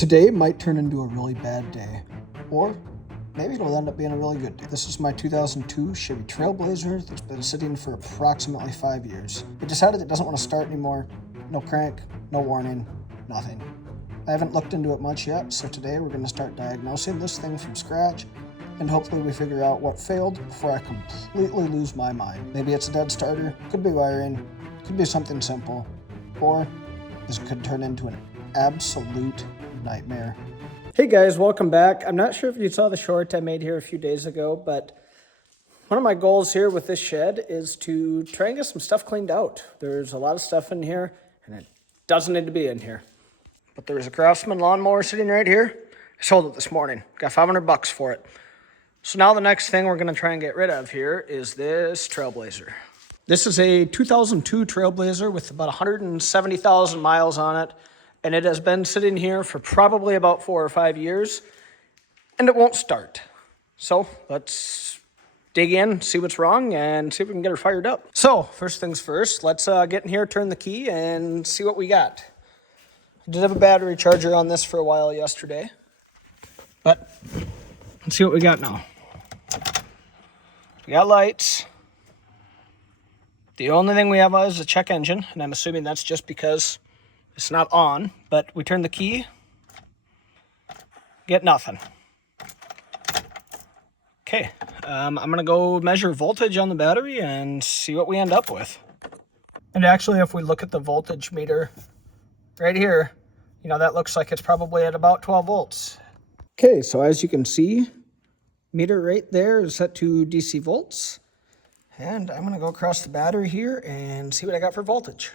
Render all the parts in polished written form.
Today might turn into a really bad day, or maybe it'll end up being a really good day. This is my 2002 Chevy Trailblazer that's been sitting for approximately 5 years. It decided it doesn't want to start anymore. No crank, no warning, nothing. I haven't looked into it much yet, so today we're going to start diagnosing this thing from scratch, and hopefully we figure out what failed before I completely lose my mind. Maybe it's a dead starter, could be wiring, could be something simple, or this could turn into an absolute nightmare. Hey guys, welcome back. I'm not sure if you saw the short I made here a few days ago, but one of my goals here with this shed is to try and get some stuff cleaned out. There's a lot of stuff in here, and it doesn't need to be in here. But there's a Craftsman lawnmower sitting right here. I sold it this morning. Got $500 for it. So now the next thing we're going to try and get rid of here is this Trailblazer. This is a 2002 Trailblazer with about 170,000 miles on it. And it has been sitting here for probably about 4 or 5 years, and it won't start. So let's dig in, see what's wrong, and see if we can get her fired up. So first things first, let's get in here, turn the key, and see what we got. I did have a battery charger on this for a while yesterday, but let's see what we got now. We got lights. The only thing we have is a check engine, and I'm assuming that's just because it's not on, but we turn the key, get nothing. Okay, I'm gonna go measure voltage on the battery and see what we end up with. And actually, if we look at the voltage meter right here, that looks like it's probably at about 12 volts. Okay, so as you can see, meter right there is set to DC volts. And I'm gonna go across the battery here and see what I got for voltage.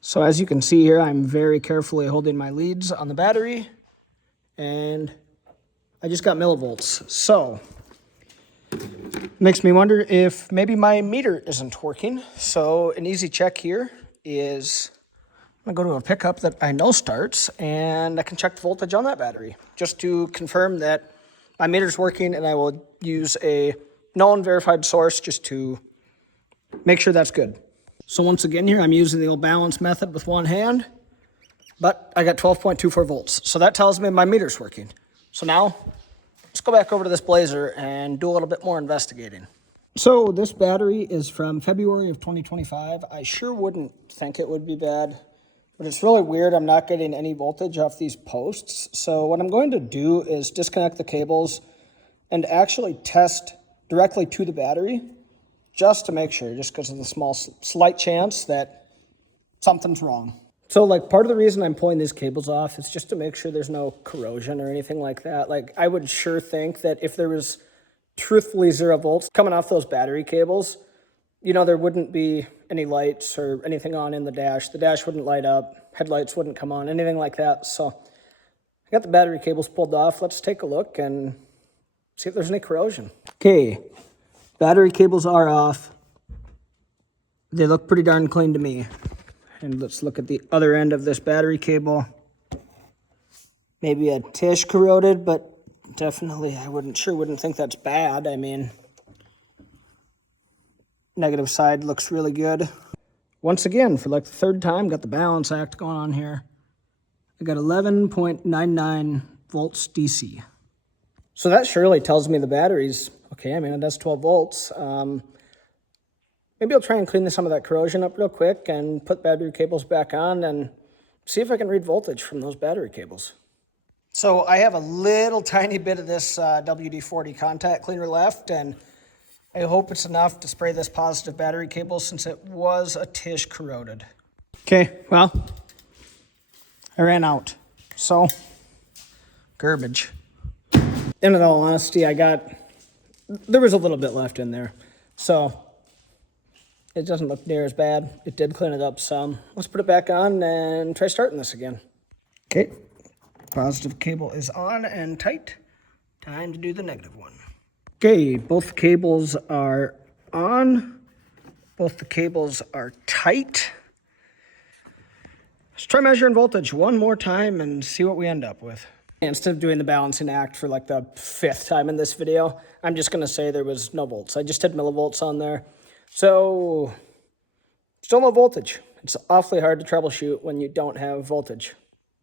So as you can see here, I'm very carefully holding my leads on the battery, and I just got millivolts. So makes me wonder if maybe my meter isn't working. So an easy check here is I'm gonna go to a pickup that I know starts, and I can check the voltage on that battery just to confirm that my meter's working, and I will use a known verified source just to make sure that's good. So once again here, I'm using the old balance method with one hand, but I got 12.24 volts. So that tells me my meter's working. So now let's go back over to this Blazer and do a little bit more investigating. So this battery is from February of 2025. I sure wouldn't think it would be bad, but it's really weird. I'm not getting any voltage off these posts. So what I'm going to do is disconnect the cables and actually test directly to the battery, just to make sure, just because of the slight chance that something's wrong. So part of the reason I'm pulling these cables off is just to make sure there's no corrosion or anything like that. I would sure think that if there was truthfully 0 volts coming off those battery cables, there wouldn't be any lights or anything on in the dash. The dash wouldn't light up, headlights wouldn't come on, anything like that. So I got the battery cables pulled off. Let's take a look and see if there's any corrosion. Okay. Battery cables are off. They look pretty darn clean to me. And let's look at the other end of this battery cable. Maybe a tish corroded, but definitely I wouldn't think that's bad. I mean, negative side looks really good. Once again, for the third time, got the balance act going on here. I got 11.99 volts DC. So that surely tells me the battery's okay. I mean, it does 12 volts. Maybe I'll try and clean some of that corrosion up real quick and put battery cables back on and see if I can read voltage from those battery cables. So I have a little tiny bit of this WD-40 contact cleaner left, and I hope it's enough to spray this positive battery cable since it was a tish corroded. Okay, well, I ran out. So, garbage. In all honesty, there was a little bit left in there. So it doesn't look near as bad. It did clean it up some. Let's put it back on and try starting this again. Okay, positive cable is on and tight. Time to do the negative one. Okay, both cables are on. Both the cables are tight. Let's try measuring voltage one more time and see what we end up with. Instead of doing the balancing act for the 5th time in this video, I'm just going to say there was no volts. I just had millivolts on there. So, still no voltage. It's awfully hard to troubleshoot when you don't have voltage.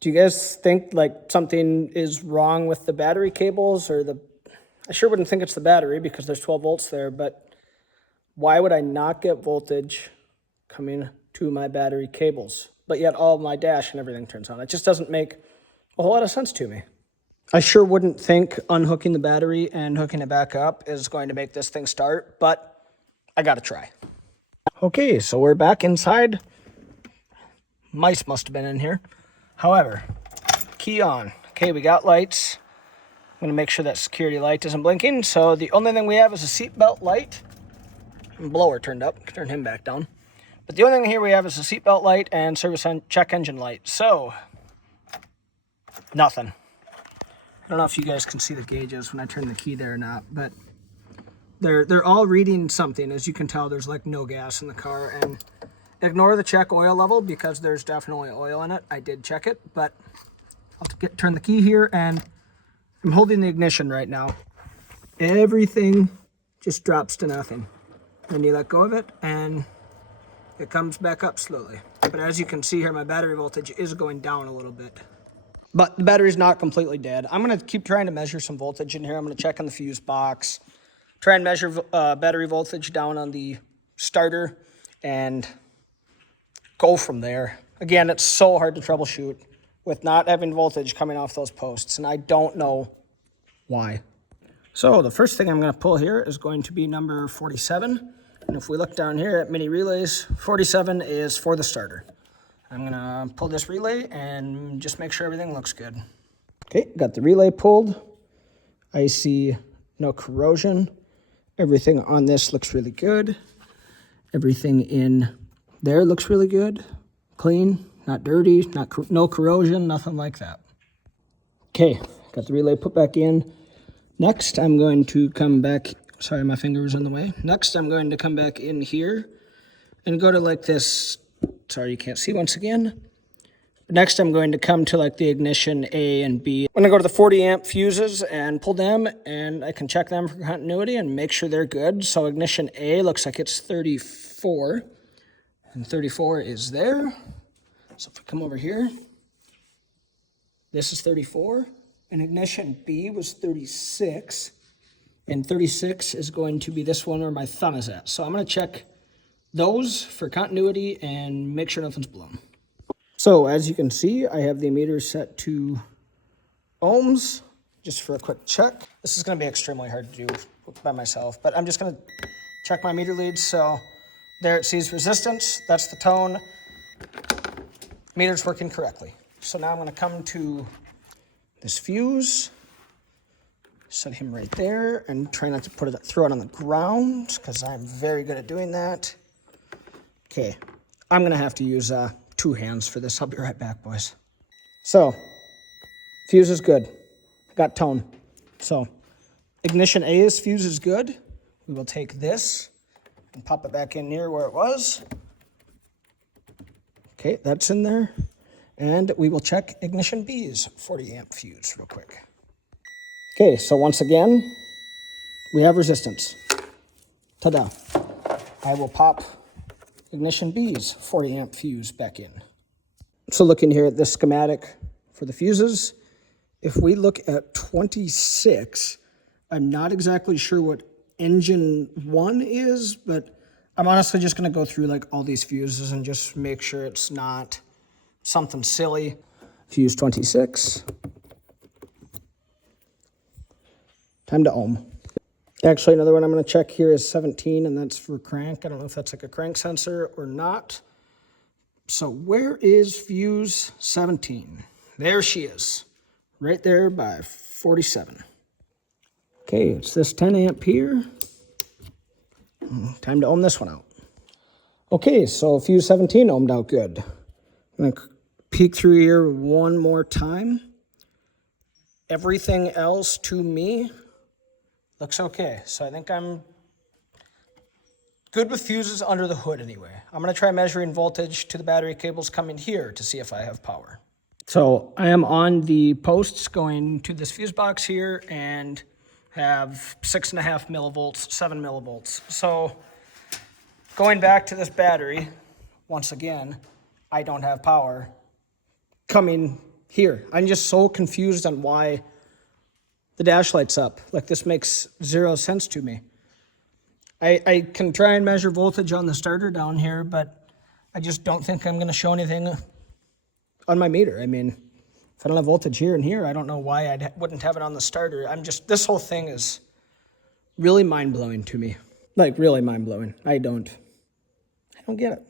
Do you guys think like something is wrong with the battery cables or I sure wouldn't think it's the battery because there's 12 volts there, but why would I not get voltage coming to my battery cables, but yet all my dash and everything turns on? It just doesn't make a whole lot of sense to me. I sure wouldn't think unhooking the battery and hooking it back up is going to make this thing start, but I gotta try. Okay, so we're back inside. Mice must have been in here. However, key on. Okay, we got lights. I'm gonna make sure that security light isn't blinking. So the only thing we have is a seatbelt light. And blower turned up, turn him back down. But the only thing here we have is a seatbelt light and service check engine light. So, nothing. I don't know if you guys can see the gauges when I turn the key there or not, but they're all reading something. As you can tell, there's like no gas in the car, and ignore the check oil level because there's definitely oil in it. I did check it, but I'll turn the key here, and I'm holding the ignition right now. Everything just drops to nothing. Then you let go of it, and it comes back up slowly. But as you can see here, my battery voltage is going down a little bit. But the battery's not completely dead. I'm going to keep trying to measure some voltage in here. I'm going to check on the fuse box, try and measure battery voltage down on the starter, and go from there. Again, it's so hard to troubleshoot with not having voltage coming off those posts, and I don't know why. So the first thing I'm going to pull here is going to be number 47. And if we look down here at mini relays, 47 is for the starter. I'm going to pull this relay and just make sure everything looks good. Okay, got the relay pulled. I see no corrosion. Everything on this looks really good. Everything in there looks really good. Clean, not dirty, no corrosion, nothing like that. Okay, got the relay put back in. Next, I'm going to come back. Sorry, my finger was in the way. Next, I'm going to come back in here and go to like this. Sorry, you can't see once again. Next, I'm going to come to like the ignition A and B. I'm going to go to the 40 amp fuses and pull them, and I can check them for continuity and make sure they're good. So ignition A looks like it's 34, and 34 is there. So if we come over here, this is 34, and ignition B was 36, and 36 is going to be this one where my thumb is at. So I'm going to check those for continuity and make sure nothing's blown. So as you can see, I have the meter set to ohms, just for a quick check. This is going to be extremely hard to do by myself, but I'm just going to check my meter leads. So there it sees resistance, that's the tone. Meter's working correctly. So now I'm going to come to this fuse, set him right there, and try not to throw it on the ground because I'm very good at doing that. Okay, I'm going to have to use 2 hands for this. I'll be right back, boys. So, fuse is good. Got tone. So, ignition A's fuse is good. We will take this and pop it back in here where it was. Okay, that's in there. And we will check ignition B's 40 amp fuse real quick. Okay, so once again, we have resistance. Ta-da. I will pop ignition B's 40 amp fuse back in. So looking here at this schematic for the fuses, if we look at 26, I'm not exactly sure what engine 1 is, but I'm honestly just going to go through like all these fuses and just make sure it's not something silly. Fuse 26. Time to ohm. Actually, another one I'm going to check here is 17, and that's for crank. I don't know if that's like a crank sensor or not. So where is fuse 17? There she is, right there by 47. Okay, it's this 10 amp here. Time to ohm this one out. Okay, so fuse 17 ohmed out good. I'm going to peek through here one more time. Everything else to me looks okay. So I think I'm good with fuses under the hood anyway. I'm going to try measuring voltage to the battery cables coming here to see if I have power. So I am on the posts going to this fuse box here and have 6.5 millivolts, 7 millivolts. So going back to this battery, once again, I don't have power coming here. I'm just so confused on why the dash light's up. Like, this makes zero sense to me. I can try and measure voltage on the starter down here, but I just don't think I'm going to show anything on my meter. I mean, if I don't have voltage here and here, I don't know why I wouldn't have it on the starter. This whole thing is really mind-blowing to me. Like, really mind-blowing. I don't get it.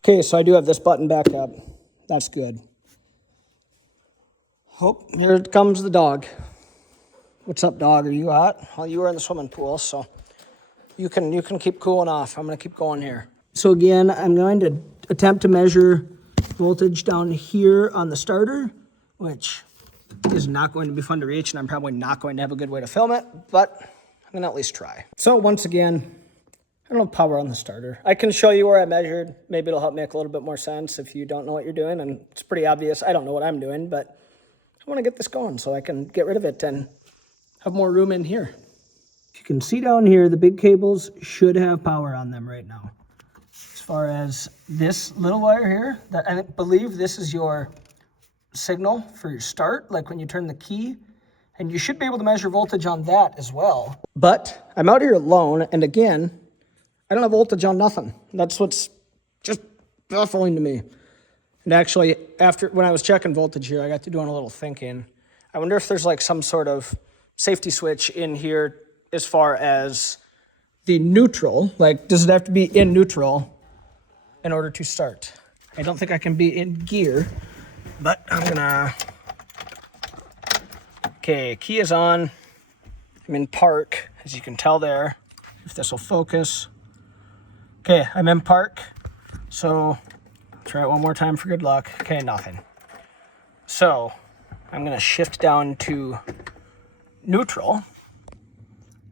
Okay, so I do have this button back up. That's good. Oh, here comes the dog. What's up, dog? Are you hot? Well, you were in the swimming pool, so you can keep cooling off. I'm going to keep going here. So again, I'm going to attempt to measure voltage down here on the starter, which is not going to be fun to reach, and I'm probably not going to have a good way to film it, but I'm going to at least try. So once again, I don't have power on the starter. I can show you where I measured. Maybe it'll help make a little bit more sense if you don't know what you're doing, and it's pretty obvious. I don't know what I'm doing, but I want to get this going so I can get rid of it and have more room in here. You can see down here, the big cables should have power on them right now. As far as this little wire here, that I believe this is your signal for your start, like when you turn the key, and you should be able to measure voltage on that as well. But I'm out here alone, and again, I don't have voltage on nothing. That's what's just baffling to me. And actually, when I was checking voltage here, I got to doing a little thinking. I wonder if there's like some sort of safety switch in here as far as the neutral. Like, does it have to be in neutral in order to start? I don't think I can be in gear, but I'm gonna... Okay, key is on. I'm in park, as you can tell there, if this will focus. Okay, I'm in park, so try it one more time for good luck. Okay, nothing. So I'm gonna shift down to neutral.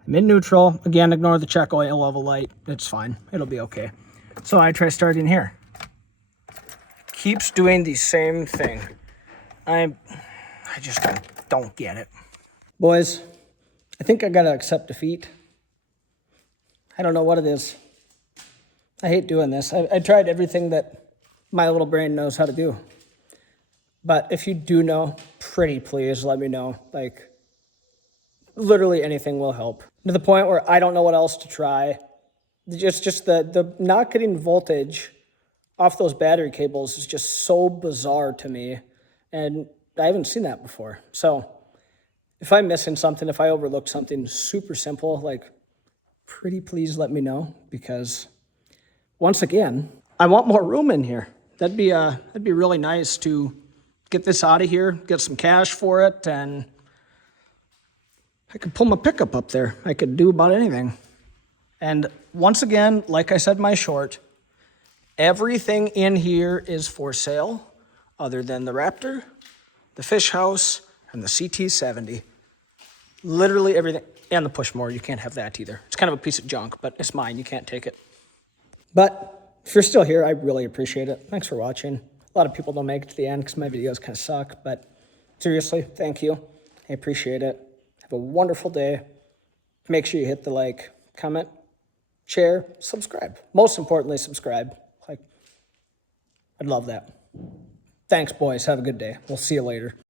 I'm in neutral. Again, ignore the check oil level light. It's fine. It'll be okay. So I try starting here. Keeps doing the same thing. I just don't get it. Boys, I think I gotta accept defeat. I don't know what it is. I hate doing this. I tried everything that my little brain knows how to do. But if you do know, pretty please let me know. Like, literally anything will help. To the point where I don't know what else to try. Just the not getting voltage off those battery cables is just so bizarre to me. And I haven't seen that before. So if I'm missing something, if I overlook something super simple, like, pretty please let me know, because once again, I want more room in here. That'd be really nice to get this out of here, get some cash for it, and I could pull my pickup up there. I could do about anything. And once again, like I said in my short, everything in here is for sale other than the Raptor, the Fish House, and the CT70. Literally everything. And the Pushmore, you can't have that either. It's kind of a piece of junk, but it's mine. You can't take it. But if you're still here, I really appreciate it. Thanks for watching. A lot of people don't make it to the end because my videos kind of suck, but seriously, thank you. I appreciate it. Have a wonderful day. Make sure you hit the like, comment, share, subscribe. Most importantly, subscribe. Like, I'd love that. Thanks, boys. Have a good day. We'll see you later.